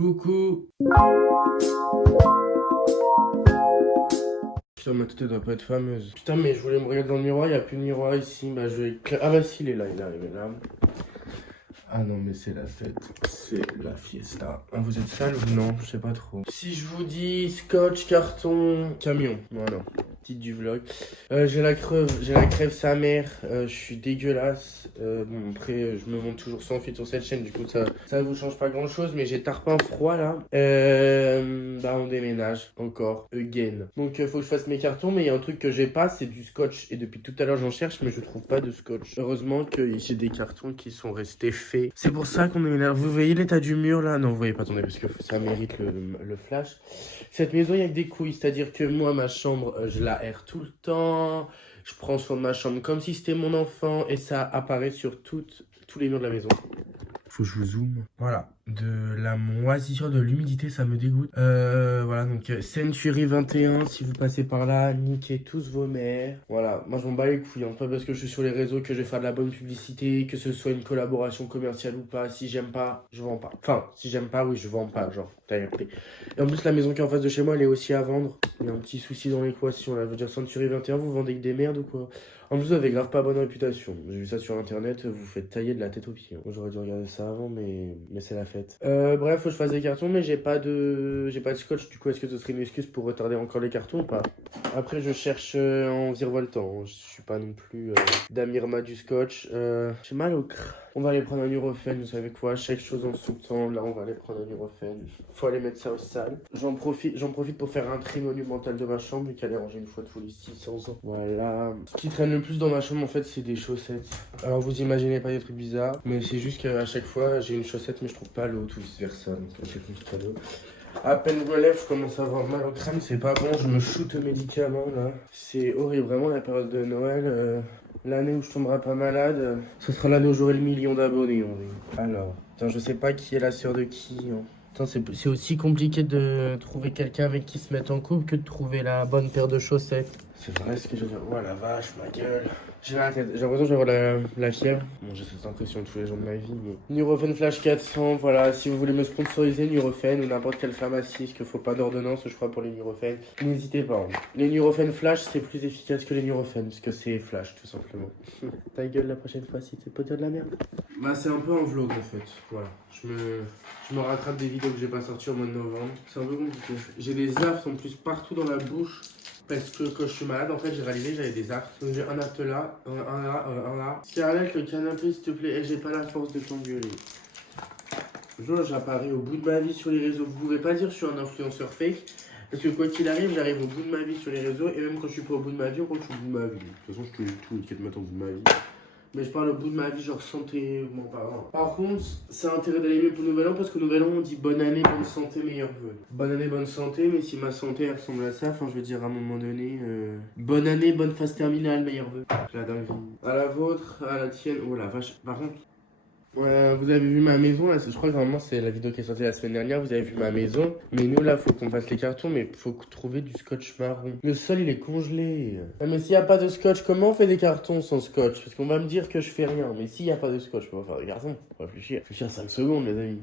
Coucou. Putain, ma tête doit pas être fameuse. Putain, mais je voulais me regarder dans le miroir, il n'y a plus de miroir ici. Bah, je vais... Ah bah si, il est là, il est arrivé là. Ah non, mais c'est la fête. C'est la fiesta. Ah, vous êtes sale ou non? Je sais pas trop. Si je vous dis scotch, carton, camion. Voilà. Titre du vlog. J'ai la crève sa mère. Je suis dégueulasse. Bon, après, je me montre toujours sans filtre sur cette chaîne. Du coup, ça vous change pas grand chose. Mais j'ai tarpin froid là. Bah, on déménage encore. Again. Donc, faut que je fasse mes cartons. Mais il y a un truc que j'ai pas, c'est du scotch. Et depuis tout à l'heure, j'en cherche, mais je trouve pas de scotch. Heureusement que j'ai des cartons qui sont restés faits. C'est pour ça qu'on déménage. Vous voyez l'état du mur là? Non, vous voyez pas, attendez, parce que ça mérite le flash. Cette maison, il y a que des couilles. C'est-à-dire que moi, ma chambre, je l'aère tout le temps. Je prends soin de ma chambre comme si c'était mon enfant. Et ça apparaît sur tous les murs de la maison. Faut que je vous zoome. Voilà. De la moisissure, de l'humidité, ça me dégoûte. Voilà, donc Century 21, si vous passez par là, niquez tous vos mères. Voilà, moi je m'en bats les couilles, hein. Pas parce que je suis sur les réseaux que je vais faire de la bonne publicité, que ce soit une collaboration commerciale ou pas. Si j'aime pas, je vends pas. Enfin, si j'aime pas, oui, je vends pas, genre, t'as compris. Et en plus, la maison qui est en face de chez moi, elle est aussi à vendre. Il y a un petit souci dans l'équation, là. Je veux dire, Century 21, vous vendez que des merdes ou quoi? En plus, vous avez grave pas bonne réputation. J'ai vu ça sur internet, vous faites tailler de la tête aux pieds. Moi, j'aurais dû regarder ça avant, mais c'est la fête. Bref, faut que je fasse des cartons, mais j'ai pas de scotch. Du coup, est-ce que ce serait une excuse pour retarder encore les cartons ou pas? Après, je cherche en virevoltant. Je suis pas non plus Damirma du scotch. J'ai mal au crâne. On va aller prendre un Nurofen, vous savez quoi? Chaque chose en son temps. Là, on va aller prendre un Nurofen. Faut aller mettre ça au sale. J'en profite pour faire un tri monumental de ma chambre, vu qu'elle est rangée une fois tous les 600 ans. Voilà. Ce qui traîne le plus dans ma chambre, en fait, c'est des chaussettes. Alors, vous imaginez pas des trucs bizarres, mais c'est juste qu'à chaque fois, j'ai une chaussette, mais je trouve pas l'autre ou vice versa. Donc, c'est plus cadeau. À peine je me lève, je commence à avoir mal au crâne, c'est pas bon, je me shoote aux médicaments là. C'est horrible, vraiment la période de Noël. L'année où je tomberai pas malade, ce sera l'année où j'aurai le million d'abonnés. Alors, putain, je sais pas qui est la sœur de qui. Hein. Putain, c'est aussi compliqué de trouver quelqu'un avec qui se mettre en couple que de trouver la bonne paire de chaussettes. C'est vrai ce que je veux dire. Oh la vache, ma gueule. J'ai l'impression que je vais avoir la fièvre. Bon, j'ai cette impression tous les jours de ma vie. Mais... Nurofen Flash 400, voilà. Si vous voulez me sponsoriser, Nurofen ou n'importe quelle pharmacie, parce qu'il faut pas d'ordonnance, je crois, pour les Nurofen. N'hésitez pas. Hein. Les Nurofen Flash, c'est plus efficace que les Nurofen, parce que c'est Flash, tout simplement. Ta gueule la prochaine fois si tu peux dire de la merde. Bah, c'est un peu un vlog en fait. Voilà. Je me rattrape des vidéos que j'ai pas sorties au mois de novembre. C'est un peu compliqué. J'ai des aftes en plus partout dans la bouche. Parce que quand je suis malade, en fait, j'ai réalisé que j'avais des aftes. Donc j'ai un afte là, un là. Scarlett, le canapé, s'il te plaît. Et j'ai pas la force de t'engueuler. Genre, j'apparais au bout de ma vie sur les réseaux. Vous pouvez pas dire que je suis un influenceur fake. Parce que quoi qu'il arrive, j'arrive au bout de ma vie sur les réseaux. Et même quand je suis pas au bout de ma vie, on compte que je suis au bout de ma vie. De toute façon, je te dis tout, il te mettre au bout de ma vie. Mais je parle au bout de ma vie, genre santé, bon, par contre, c'est intérêt d'aller mieux pour Nouvel An, parce que Nouvel An, on dit bonne année, bonne santé, meilleurs vœux. Bonne année, bonne santé, mais si ma santé elle ressemble à ça, enfin, je veux dire, à un moment donné, bonne année, bonne phase terminale, meilleurs vœux. La dinguerie. À la vôtre, à la tienne, oh la vache, par contre. Vous avez vu ma maison là, je crois que normalement c'est la vidéo qui est sortie la semaine dernière, vous avez vu ma maison. Mais nous là, faut qu'on fasse les cartons, mais faut trouver du scotch marron. Le sol il est congelé. Ah, mais s'il n'y a pas de scotch, comment on fait des cartons sans scotch? Parce qu'on va me dire que je fais rien, mais s'il n'y a pas de scotch, je peux pas faire des cartons. Faut réfléchir. Réfléchir 5 secondes les amis.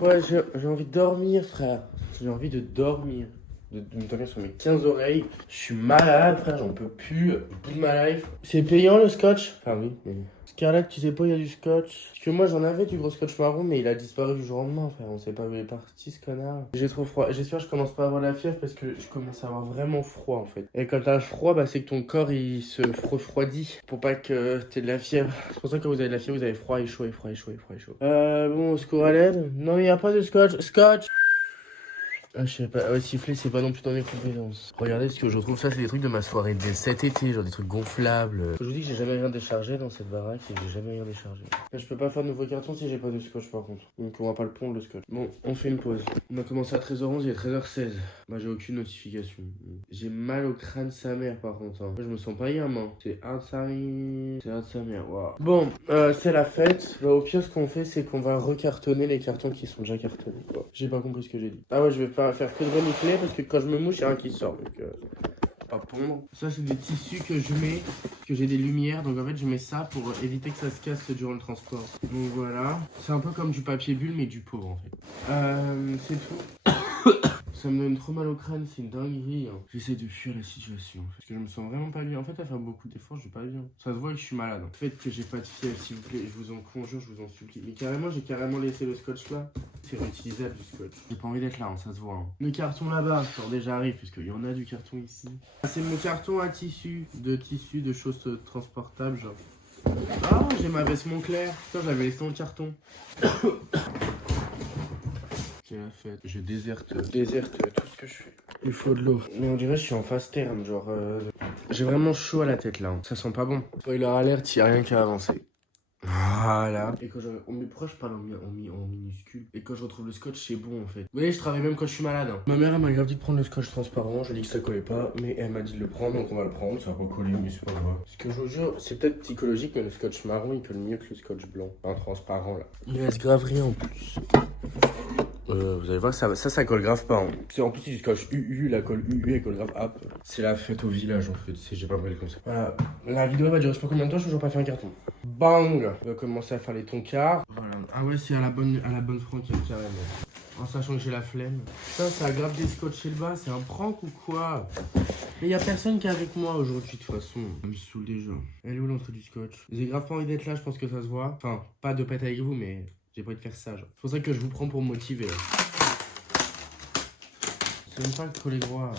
Ouais, j'ai envie de dormir frère. J'ai envie de dormir. De me toquer sur mes 15 oreilles. Je suis malade frère, j'en peux plus. Au bout de ma life. C'est payant le scotch? Ah oui, mais... Scarlett, tu sais pas, il y a du scotch. Parce que moi j'en avais du gros scotch marron, mais il a disparu du jour au lendemain, frère. On sait pas où il est parti, ce connard. J'ai trop froid. J'espère que je commence pas à avoir la fièvre parce que je commence à avoir vraiment froid en fait. Et quand t'as froid, bah c'est que ton corps il se refroidit pour pas que t'aies de la fièvre. C'est pour ça que quand vous avez de la fièvre, vous avez froid et chaud et froid et chaud et froid et chaud. Bon, au secours à l'aide. Non, il y a pas de scotch. Scotch! Ah, je sais pas, ouais, siffler, c'est pas non plus dans mes compétences. Regardez, ce que je trouve, ça, c'est des trucs de ma soirée de cet été, genre des trucs gonflables. Je vous dis que j'ai jamais rien déchargé dans cette baraque et que j'ai jamais rien déchargé. Mais je peux pas faire de nouveaux cartons si j'ai pas de scotch par contre. Donc on va pas le pondre le scotch. Bon, on fait une pause. On a commencé à 13h11, il est 13h16. Bah, j'ai aucune notification. J'ai mal au crâne sa mère par contre. Hein. Je me sens pas yam, hein. C'est hard sa mère, waouh. Bon, c'est la fête. Là, au pire, ce qu'on fait, c'est qu'on va recartonner les cartons qui sont déjà cartonnés, quoi. J'ai pas compris ce que j'ai dit. Ah ouais, je vais pas faire que de renifler parce que quand je me mouche, il y a un qui sort. Donc, pas pondre. Ça, c'est des tissus que je mets, parce que j'ai des lumières. Donc en fait, je mets ça pour éviter que ça se casse durant le transport. Donc voilà. C'est un peu comme du papier bulle, mais du pauvre en fait. C'est tout. Ça me donne trop mal au crâne, c'est une dinguerie. Hein. J'essaie de fuir la situation. Parce que je me sens vraiment pas bien. En fait, à faire beaucoup d'efforts, je vais pas bien. Ça se voit que je suis malade. Hein. Faites que j'ai pas de fièvre, s'il vous plaît. Je vous en conjure, je vous en supplie. Mais carrément, j'ai carrément laissé le scotch là. C'est réutilisable du scotch. J'ai pas envie d'être là, hein, ça se voit. Hein. Le carton là-bas, genre déjà arrive, puisqu'il y en a du carton ici. C'est mon carton à tissu. De choses transportables, genre. Ah, j'ai ma veste Moncler. Putain, j'avais laissé dans le carton. C'est la fête. Je déserte tout ce que je fais. Il faut de l'eau. Mais on dirait que je suis en phase terme, genre... J'ai vraiment chaud à la tête, là. Hein. Ça sent pas bon. Spoiler alert, il n'y a rien qu'à avancer. Voilà. Et quand mes proches parlent en minuscule. Et quand je retrouve le scotch, c'est bon, en fait. Vous voyez, je travaille même quand je suis malade. Hein. Ma mère, elle m'a grave dit de prendre le scotch transparent. Je lui ai dit que ça collait pas. Mais elle m'a dit de le prendre, donc on va le prendre. Ça va pas coller, mais c'est pas grave. Parce que je vous jure, c'est peut-être psychologique, mais le scotch marron, il colle mieux que le scotch blanc. Enfin, transparent, là. Il reste grave rien, en plus. Vous allez voir que ça colle grave pas. Hein. En plus, si je coche UU, la colle UU, elle colle grave app. C'est la fête au village en fait. J'ai pas brûlé comme ça. Voilà. La vidéo va durer je sais pas combien de temps, je n'ai toujours pas fait un carton. Bang. On va commencer à faire les tonkards. Voilà. Ah ouais, c'est à la bonne franquette carrément. En sachant que j'ai la flemme. Putain, ça a grave descotché le bas, c'est un prank ou quoi? Mais y a personne qui est avec moi aujourd'hui de toute façon. Ça me saoule déjà. Elle est où l'entrée du scotch? J'ai grave pas envie d'être là, je pense que ça se voit. Enfin, pas de pète avec vous, mais. J'ai pas envie de faire ça, genre. C'est pour ça que je vous prends pour me motiver. C'est même pas le coller droit.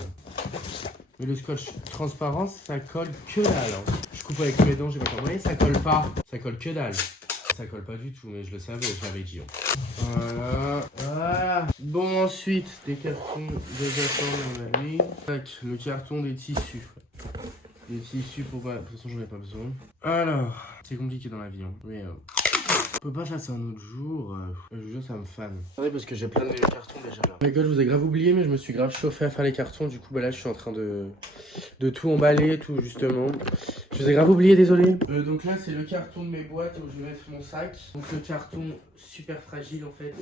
Mais le scotch transparent, ça colle que dalle. Hein. Je coupe avec mes dents, j'ai pas compris. Vous voyez, ça colle pas. Ça colle que dalle. Ça colle pas du tout, mais je le savais, je l'avais dit. Voilà. Voilà. Bon, ensuite, des cartons déjà formés, on a mis. Tac, le carton des tissus. Des tissus pour pas. De toute façon, j'en ai pas besoin. Alors, c'est compliqué dans la vie. Hein. Mais. On peut pas faire ça un autre jour. Je vous jure, ça me fane. Attendez, parce que j'ai plein de cartons déjà là. Oh my god, je vous ai grave oublié, mais je me suis grave chauffé à faire les cartons. Du coup, bah là, je suis en train de tout emballer, tout justement. Je vous ai grave oublié, désolé. Donc là, c'est le carton de mes boîtes où je vais mettre mon sac. Donc le carton super fragile en fait.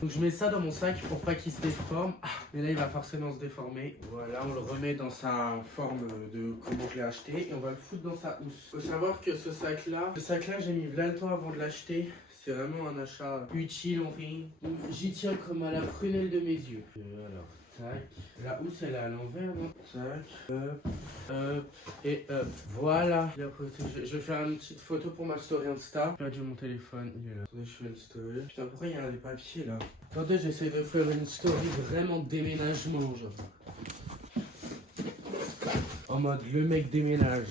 Donc je mets ça dans mon sac pour pas qu'il se déforme. Mais là, il va forcément se déformer. Voilà, on le remet dans sa forme de comment je l'ai acheté et on va le foutre dans sa housse. Faut savoir que ce sac-là, j'ai mis là le temps avant de l'acheter. C'est vraiment un achat utile, en fait. J'y tiens comme à la prunelle de mes yeux. Alors, tac. La housse, elle est à l'envers, non? Tac. Hop, et hop. Voilà. Je vais faire une petite photo pour ma story Insta. J'ai perdu mon téléphone, il est là. Attendez, je fais une story. Putain, pourquoi il y a des papiers, là? Attendez, j'essaie de faire une story vraiment déménagement, genre. En mode, le mec déménage.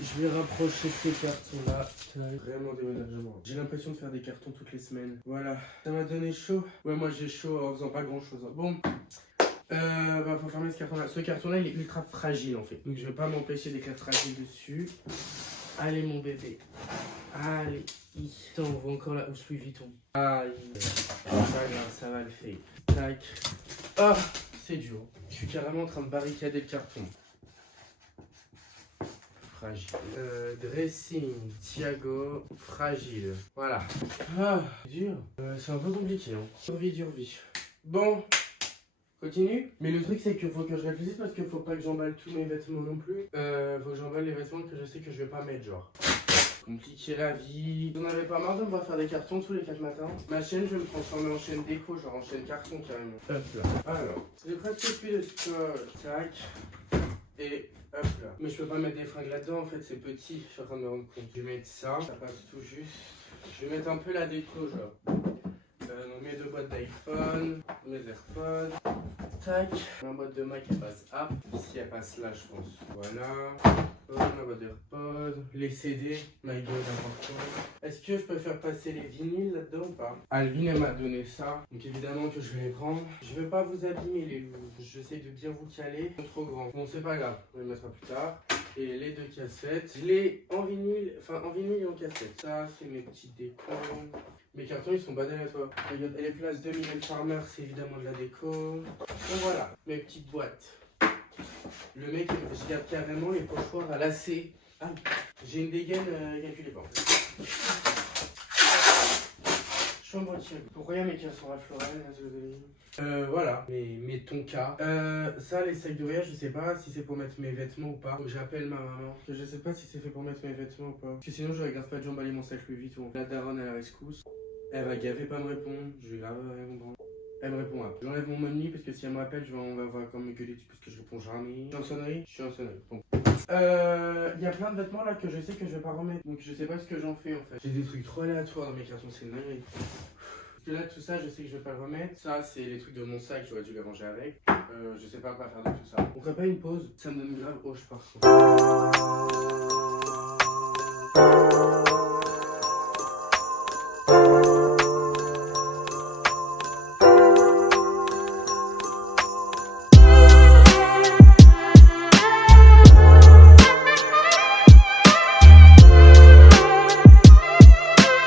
Je vais rapprocher ces cartons-là. Vraiment déménagement. J'ai l'impression de faire des cartons toutes les semaines. Voilà. Ça m'a donné chaud. Ouais, moi j'ai chaud en faisant pas grand-chose. Bon. Bah, faut fermer ce carton-là. Ce carton-là, il est ultra fragile en fait. Donc je vais pas m'empêcher d'écrire fragile dessus. Allez, mon bébé. Allez. Putain, on voit encore la housse Louis Vuitton. Aïe. Ça va le faire. Tac. Ah, c'est dur. Je suis carrément en train de barricader le carton. Fragile. Dressing, Thiago, fragile. Voilà. Ah, dur. C'est un peu compliqué. Hein. Dur vie. Bon, continue. Mais le truc, c'est qu'il faut que je réfléchisse parce qu'il faut pas que j'emballe tous mes vêtements non plus. Faut que j'emballe les vêtements que je sais que je vais pas mettre, genre. Compliqué la vie. Vous n'en avez pas marre de me voir faire des cartons tous les 4 matins? Ma chaîne, je vais me transformer en chaîne déco, genre en chaîne carton carrément. Hop là. Alors, j'ai presque plus de scotch. Tac. Et hop là. Mais je peux pas mettre des fringues là-dedans, en fait c'est petit, je suis en train de me rendre compte. Je vais mettre ça passe tout juste. Je vais mettre un peu la déco genre. Donc mes 2 boîtes d'iPhone, mes AirPods. Tac. Ma boîte de Mac elle passe up. Ici elle passe là je pense. Voilà. Ma boîte d'AirPods. Les CD, my god important. Est-ce que je peux faire passer les vinyles là-dedans ou pas? Alvin elle m'a donné ça. Donc évidemment que je vais les prendre. Je veux pas vous abîmer les loups. J'essaie de bien vous caler. Ils sont trop grands. Bon c'est pas grave, on les mettra plus tard. Et les 2 cassettes. Je l'ai en vinyle, enfin en vinyle et en cassette. Ça c'est mes petites décos. Mes cartons ils sont badés à toi. Et les places de Mylène Farmer c'est évidemment de la déco. Donc voilà, mes petites boîtes. Le mec, je garde carrément les pochoirs à lacets. Ah, j'ai une dégaine, calculez pas. Chambre tienne. Pourquoi il y a mes caleçons à Florel là, voilà, mes tonkas. Ça, les sacs de voyage, je sais pas si c'est pour mettre mes vêtements ou pas. Donc j'appelle ma maman. Je sais pas si c'est fait pour mettre mes vêtements ou pas. Parce que sinon, je regarde pas de emballer mon sac Louis Vuitton. La daronne à la rescousse. Elle va gaver pas me répondre. Je vais grave répondre. Elle me répond. J'enlève mon mode nuit parce que si elle me rappelle, on va voir comme me gueuler dessus parce que je réponds jamais. Je suis en sonnerie. Je suis en sonnerie. Bon. Il y a plein de vêtements là que je sais que je vais pas remettre. Donc je sais pas ce que j'en fais en fait. J'ai des trucs trop aléatoires dans mes cartons, c'est une dinguerie. Là, tout ça, je sais que je vais pas le remettre. Ça, c'est les trucs de mon sac, j'aurais dû les ranger avec. Je sais pas quoi faire de tout ça. On ferait pas une pause? Ça me donne grave haut, je pense.